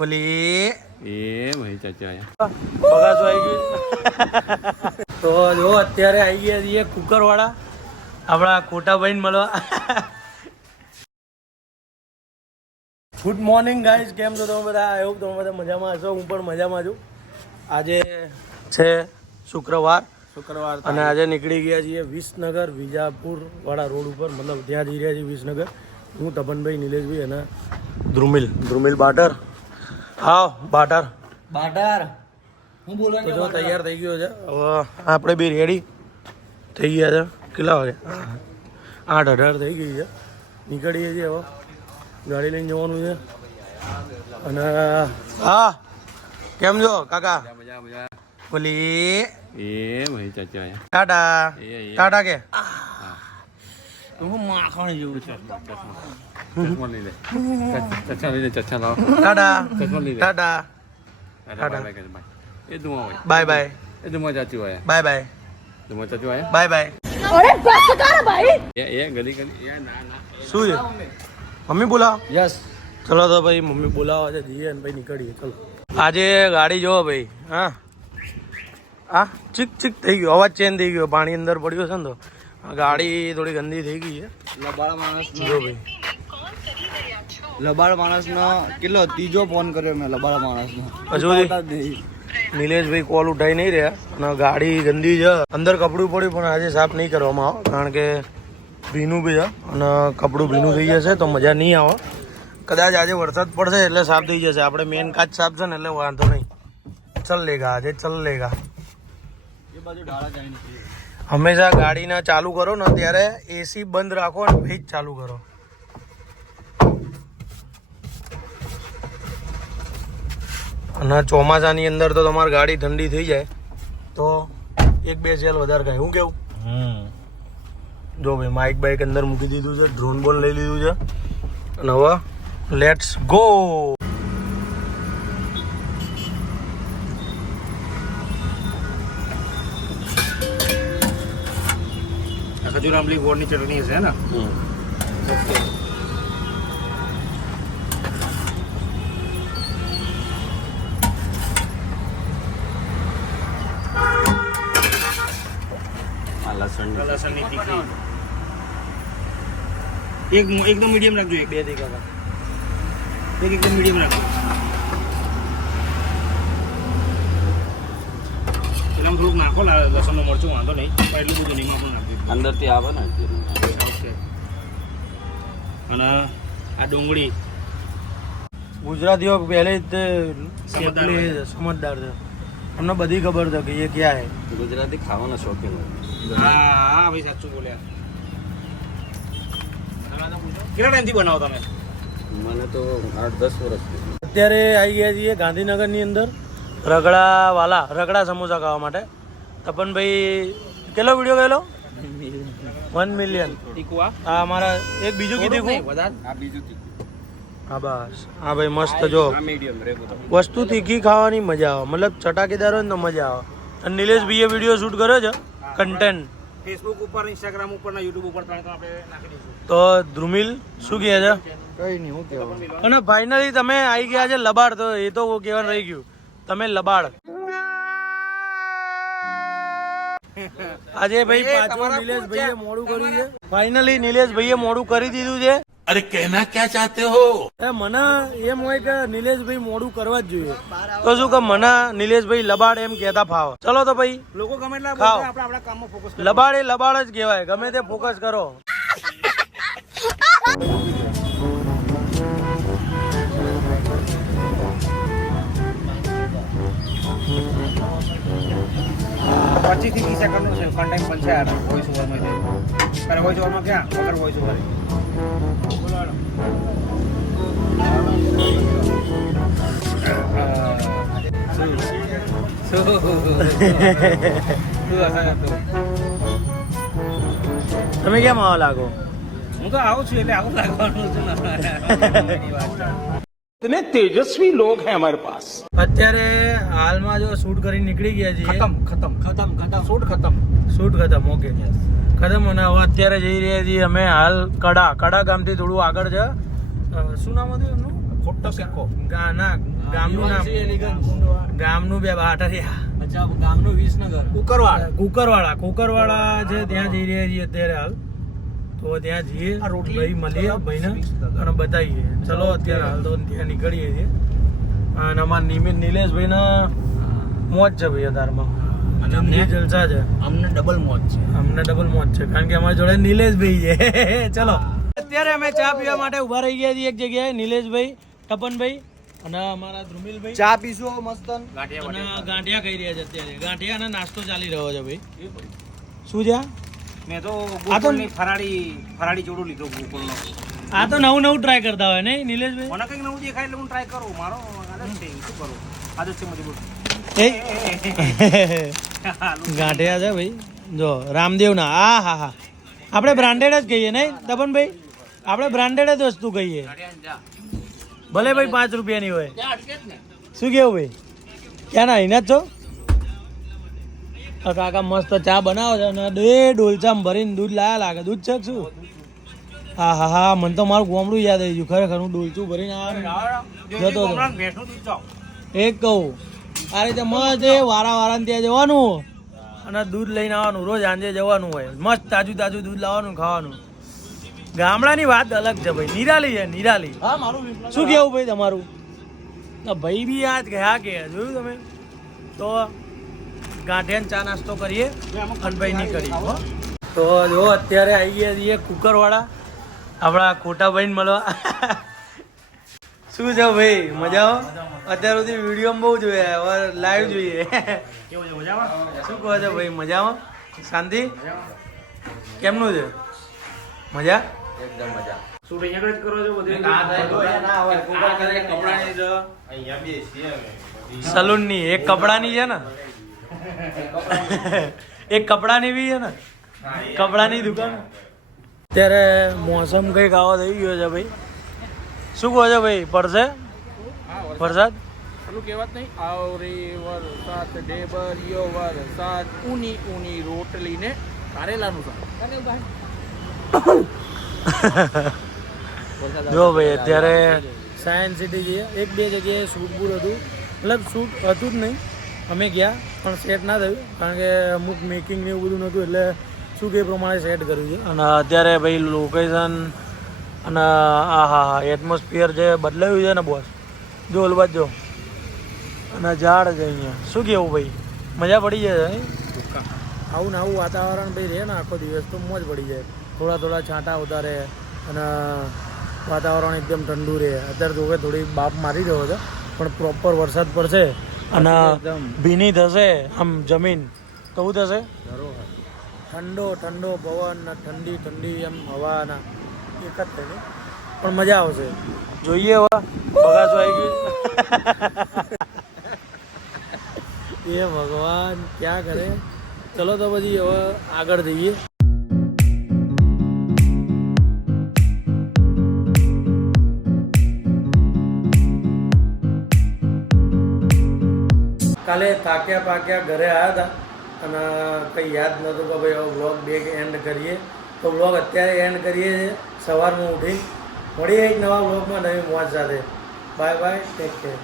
બોલી એ ભાઈ ચાચા બગાસો આવી ગયું તો જો અત્યારે આવી ગયા છીએ કુકર વાળા આપણા કોટાભાઈ ને મળવા. ગુડ મોર્નિંગ ગાઈઝ, કેમ છો તમે બધા? આઈ હોપ તમે બધા મજામાં હશો. હું પણ મજામાં છું. આજે છે શુક્રવાર અને આજે નીકળી ગયા છીએ વિસનગર વિજાપુર વાળા રોડ ઉપર, મતલબ ત્યાં જઈ રહ્યા છીએ વિસનગર. હું તપનભાઈ, નિલેશભાઈ અને ધ્રુમિલ બાટર. હા બાટર હું બોલવા તો જો તૈયાર થઈ ગયો છે. હવે આપણે બી રેડી થઈ ગયા છે. કેટલા વાગે? 8:18 થઈ ગઈ છે. નીકળીએ છીએ હવે, ગાડી લઈને જવાનું છે. અને હા કેમ છો કાકા? બોલી એ ભાઈ ચાચા ટાટા ટાટા કે હું માખણ જેવું છે. ચશ્મા લઈ લે, ચચ્ચા લઈ લે, ચચ્ચા લાવો. ટાટા ચશ્મા લઈ લે. ટાટા એ દુઆ હોય, બાય બાય, એ દુઆ ચાચી હોય, બાય બાય, દુઆ ચાચી હોય. Bye bye. અરે બસ કર ભાઈ. એ ગલી એ ના શું છે? મમ્મી બોલાવો. યસ, ચલો તો ભાઈ મમ્મી બોલાવા છે, જઈએ અને ભાઈ નીકળીએ. ચલો આજે ગાડી જોવો ભાઈ. હા ચીક ચીક થઈ ગયો, અવાજ ચેન્જ થઈ ગયો, પાણી અંદર પડ્યો છે ને તો ગાડી થોડી ગંદી થઈ ગઈ છે. લબાડ માણસ જો ભાઈ, લબાડ માણસનો કેટલો ત્રીજો ફોન કર્યો મેં લબાડ માણસનો. હજુ નિલેશભાઈ કોલ ઉઠાઈ નહીં રહ્યા અને ગાડી ગંદી છે. અંદર કપડું પડ્યું પણ આજે સાફ નહીં કરવામાં આવે, કારણ કે ભીનું બી છે અને કપડું ભીનું થઈ જશે તો મજા નહીં આવે. કદાચ આજે વરસાદ પડશે એટલે સાફ થઈ જશે. આપણે મેન કાચ સાફ છે ને એટલે વાંધો નહીં. ચલ લેગા, આજે ચલ લેગા. એ બાજુ ડાળા જાય ને હંમેશા ગાડીના ચાલુ કરો ને ત્યારે એસી બંધ રાખો અને પછી જ ચાલુ કરો. અને ચોમાસાની અંદર તો તમારી ગાડી ઠંડી થઈ જાય તો 1-2 સેલ વધારે ખાય. હું કેવું? જો ભાઈ માઇક બાઇક અંદર મૂકી દીધું છે, ડ્રોન બોન લઈ લીધું છે અને હવે લેટ્સ ગો. ખજૂર આંબલી ગોળની ચટણી છે ને. લસણની તીખી એકદમ મીડિયમ રાખજો. 2 તીખા એકદમ મીડિયમ રાખજો. પેલા થોડુંક નાખો લસણનું મરચું, વાંધો નહીં, એટલું બધું નહીં પણ નાખજો. અંદરથી આવે ને. ઓકે. અને આ ડુંગળી ગુજરાતીઓ પહેલે જ સમજદાર હોય. સમજદાર છે. અમને બધી ખબર છે કે એ ક્યાં હે. ગુજરાતી ખાવાના શોખીન હોય. હા ભાઈ સાચું બોલ્યા. કેટલા ટાઈમથી બનાવો તમે? મને તો 8-10 વર્ષ. અત્યારે આવી ગયા છીએ ગાંધીનગરની અંદર રગડા સમોસા ખાવા માટે. તપનભાઈ કેટલો વિડીયો ગયેલો? 1 મિલિયન. તીખું આ અમારા એક બીજું કીધું. વધારે. આ બીજું તીખું. હા બસ. હા ભાઈ મસ્ત. જો આ મીડિયમ રેગુલર. વસ્તુ તીખી ખાવાની મજા આવે, મતલબ ચટાકેદાર હોય ને તો મજા આવે. અને નિલેશભાઈએ વિડીયો શૂટ કર્યો છે, કન્ટેન્ટ ફેસબુક ઉપર, ઇન્સ્ટાગ્રામ ઉપર ને યુટ્યુબ ઉપર ત્રણ આપણે નાખી દઈશું. તો ધ્રુમિલ શું કહે છે? કઈ નહીં, હું કહેવાનું. અને ફાઇનલી તમે આવી ગયા છે લબાડ. તો એ તો કહેવાનું રહી ગયું, તમે લબાડ. આજે ભાઈ પાછું નિલેશભાઈએ મોડું કર્યું છે. ફાઇનલી નિલેશભાઈએ મોડું કરી દીધું છે. अरे कहना क्या चाहते हो? મને એમ હોય કે નિલેશભાઈ મોડું કરવા જ જોઈએ, તો શું કે મને નિલેશભાઈ લબાડ એમ કહેતા ફાવે. ચલો તો ભાઈ લોકો ગમે એટલા ખાઓ. બોલે, આપણે આપણા કામમાં ફોકસ કરો. લબાડ એ લબાડ જ કહેવાય, ગમે તે ફોકસ કરો. પચીસ થી 30 સેકન્ડનો છે કન્ટેન્ટ બનશે યાર વોઇસ ઓવરમાં. અરે વોઇસ ઓવરમાં ક્યાં વગર વોઇસ ઓવર. તમે કેમ આવા લાગો? હું તો આવું છું એટલે આવું લાગવાનું છે ને. इतने तेजस्वी लोग हैं हमारे पास. અત્યારે હાલમાં જો શૂટ કરીને નીકળી ગયા છે. શૂટ ખતમ. ઓકે ખતમ. અને હવે અત્યારે જઈ રહ્યા છીએ અમે હાલ કડા ગામથી થોડું આગળ છે. શું નામ હતું એમનું? ખોટો સિક્કો. ના ગામનું નામ ગામનું બે બાટરિયા ગામનું વિસનગર કુકરવાળા છે ત્યાં જઈ રહ્યા છીએ અત્યારે હાલ તો ત્યાં જઈએ ભાઈ મળીએ ભાઈને અને બતાવીએ ચલો અત્યારે હાલ તો ત્યાં નીકળીએ છીએ અને અમારા નિલેશભાઈ ના મોજ છે ભાઈ અતારમાં જિંદગી જલસા છે અમને ડબલ મોજ છે કારણ કે અમારી જોડે નિલેશભાઈ છે ચલો અત્યારે અમે ચા પીવા માટે ઉભા રહી ગયા છીએ એક જગ્યાએ નિલેશભાઈ તપનભાઈ અને અમારા ધ્રુમિલભાઈ ચા પીશો મસ્તન અને ગાંઠિયા ખાઈ રહ્યા છે અત્યારે ગાંઠિયા અને નાસ્તો ચાલી રહ્યો છે ભાઈ શું છે મેં તો ગોકુળની ફરાળી ચોડું લીધો ગોકુળનો. આ તો નવું ટ્રાય કરતા હોય ને નિલેશભાઈ મને કંઈક નવું દેખાય એટલે હું ટ્રાય કરું. મારો આદત છે, શું કરું? આદત છે મજબૂત. એ ગાંઠિયા છે ભાઈ જો રામદેવના હા આપણે બ્રાન્ડેડ જ કહીએ ને તપનભાઈ આપણે બ્રાન્ડેડ જ વસ્તુ કહીએ ભલે ભાઈ 5 રૂપિયાની હોય શું કેવું ભાઈ ક્યાં ના અહીંના જ છો કાકા મસ્ત ચા બનાવો છે અને ડોલચામાં ભરીને દૂધ લાયા લાગે દૂધ છે કે શું હા મને તો મારું ગોમડું યાદ આવી ગયું ખરેખર હું ડોલચું ભરીને જતો હતો એક કહું આ રીતે મસ્ત વારા ત્યાં જવાનું અને દૂધ લઈને આવવાનું રોજ સાંજે જવાનું હોય મસ્ત તાજું દૂધ લાવવાનું ખાવાનું ગામડાની વાત અલગ છે ભાઈ નિરાલી છે નિરાલી શું કેવું ભાઈ તમારું તો ભાઈ બી યાદ ગયા કે જોયું તમે તો ગાંઠિયા ચા નાસ્તો કરીએ અને ભાઈ નહીં કરીએ તો જો અત્યારે આવી ગયા છીએ કુકરવાળા આપણા ખોટાભાઈને મળવા શું છે ભાઈ મજા અત્યાર સુધી વિડીયોમાં બહુ જોયા હવે લાઈવ જોઈએ કેવું છે, મજામાં? શું કહો છો ભાઈ મજામાં શાંતિ કેમનું છે મજા શૂટ અહીંયા આગળ જ કરો છો બધું? સલૂનની એક કપડાની છે ને એક કપડાની બી છે ને કપડાની દુકાન અત્યારે મોસમ કંઈક આવો થઈ ગયો છે ભાઈ શું કહો છો ભાઈ પડશે વરસાદ પેલું કહેવત નહીં આવરી વરસાદ ઢેબરિયો વરસાદ ઊની રોટલી ને કારેલાનું શાક. જો ભાઈ અત્યારે સાયન્સ સિટી જઈએ એક બે જગ્યાએ શૂટ બૂટ હતું મતલબ શૂટ હતું જ નહીં અમે ગયા પણ સેટ ના થયું કારણ કે અમુક મેકિંગ ને એવું બધું નહોતું એટલે શું કે પ્રમાણે સેટ કર્યું છે અને અત્યારે ભાઈ લોકેશન અને હા એટમોસ્ફિયર જે બદલાયું છે ને બોસ જો ઓલબાદ જો અને ઝાડ છે અહીંયા શું કેવું ભાઈ મજા પડી જાય આવું ને આવું વાતાવરણ ભાઈ રહે ને આખો દિવસ તો મોજ પડી જાય થોડા છાંટા ઉતારે અને વાતાવરણ એકદમ ઠંડુ રહે અત્યારે તો થોડી બાપ મારી રહ્યો છે પણ પ્રોપર વરસાદ પડશે અને ભીની થશે આમ જમીન તો શું થશે ઠંડો પવન ને ઠંડી એમ હવાના એક જ થઈને પણ મજા આવશે જોઈએ હવે બગાસો આવી ગયું એ ભગવાન ક્યાં કરે ચલો તો પછી હવે આગળ જઈએ કાલે થાક્યા પાક્યા ઘરે આવ્યા હતા અને કંઈ યાદ નહોતું કે ભાઈ હવે વ્લોગ બે એન્ડ કરીએ તો વ્લોગ અત્યારે એન્ડ કરીએ છીએ સવારમાં ઉઠી મળીએ એક નવા વ્લોગમાં નવી મોજ સાથે બાય ટેક કેર